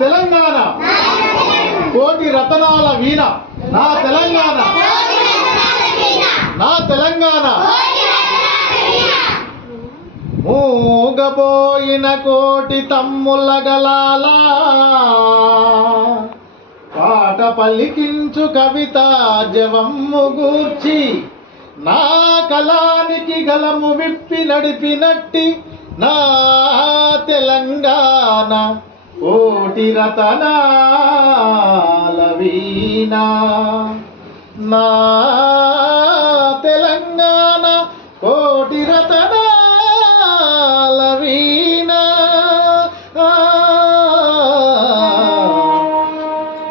తెలంగాణ కోటి రతనాల వీణ నా తెలంగాణ నా తెలంగాణ మూగబోయిన కోటి తమ్ముల గలాల పాట పలికించు కవిత జవమ్ము గూర్చి నా కలానికి గలము విప్పి నడిపినట్టి నా తెలంగాణ కోటి రతనాల వీణ నా తెలంగాణ కోటి రతనాల వీణ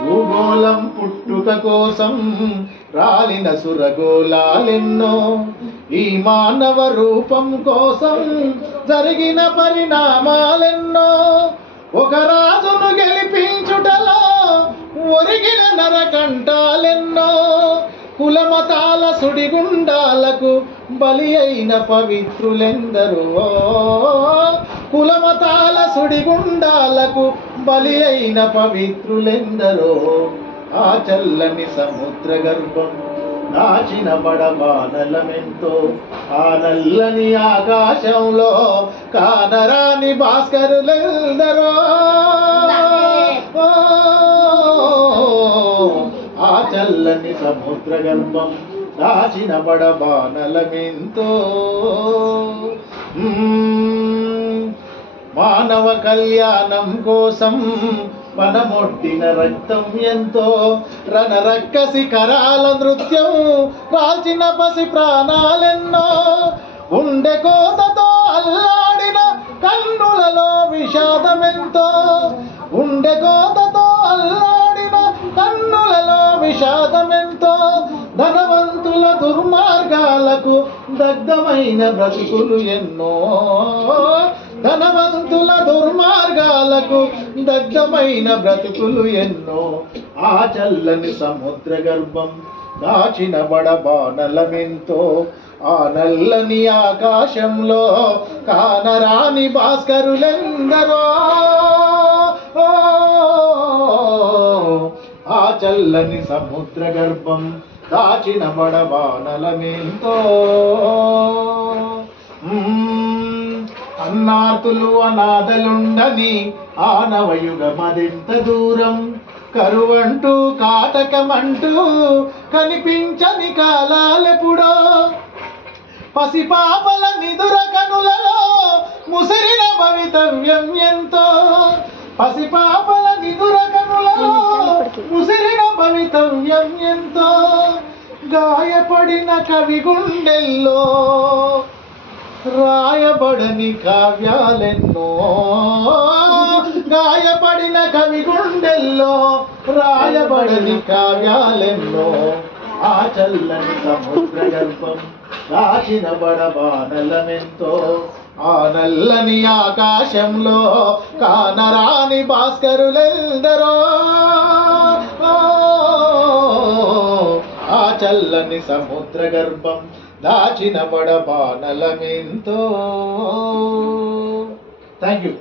భూగోళం పుట్టుక కోసం రాలిన సురగోళాలెన్నో ఈ మానవ రూపం కోసం జరిగిన పరిణామాలెన్నో ఒక రాజును గెలిపించుటలో ఒరిగిన నరకంటాలెన్నో కులమతాల సుడిగుండాలకు బలి అయిన పవిత్రులెందరో కులమతాల సుడిగుండాలకు బలి అయిన పవిత్రులెందరో ఆ చల్లని సముద్ర గర్భం దాచిన బడబానలమెంతో ఆ నల్లని ఆకాశంలో కానరాని భాస్కరులెందరో ఆ చల్లని సముద్ర గర్భం దాచిన బడబానలమెంతో మానవ కళ్యాణం కోసం మనమొడ్డిన రక్తం ఎంతో రణరక్కసి కరాల నృత్యం రాల్చిన పసి ప్రాణాలెన్నో ఉండే కోతతో అల్లాడిన కన్నులలో విషాదమెంతో ఉండే కోతతో అల్లాడిన కన్నులలో విషాదమెంతో ధనవంతుల దుర్మార్గాలకు దగ్ధమైన బ్రతుకులు ఎన్నో ధనవంతుల దుర్మార్గాలకు దగ్ధమైన బ్రతుకులు ఎన్నో ఆ చల్లని సముద్ర గర్భం దాచిన బడబానలమెంతో ఆ నల్లని ఆకాశంలో కానరాని భాస్కరులెందరో ఆ చల్లని సముద్ర గర్భం దాచిన బడబానలమెంతో అన్నార్తులు అనాథలుండని ఆనవయుగమదెంత దూరం కరువంటూ కాటకమంటూ కనిపించని కాలాలెప్పుడో పసిపాపల నిదుర కనులలో ముసిరిన భవితవ్యం ఎంతో పసిపాపల నిదుర కనులలో ముసిరిన భవితవ్యం ఎంతో గాయపడిన కవి గుండెల్లో రాయబడని కావ్యాలెన్నో గాయపడిన కవి గుండెల్లో రాయబడని కావ్యాలెన్నో ఆ చల్లని సముద్ర గర్భం దాచిన బడబానలమెంతో ఆ నల్లని ఆకాశంలో కానరాని భాస్కరులెందరో ఆ చల్లని సముద్ర గర్భం దాచిన బడబానలమెంతో. Thank you.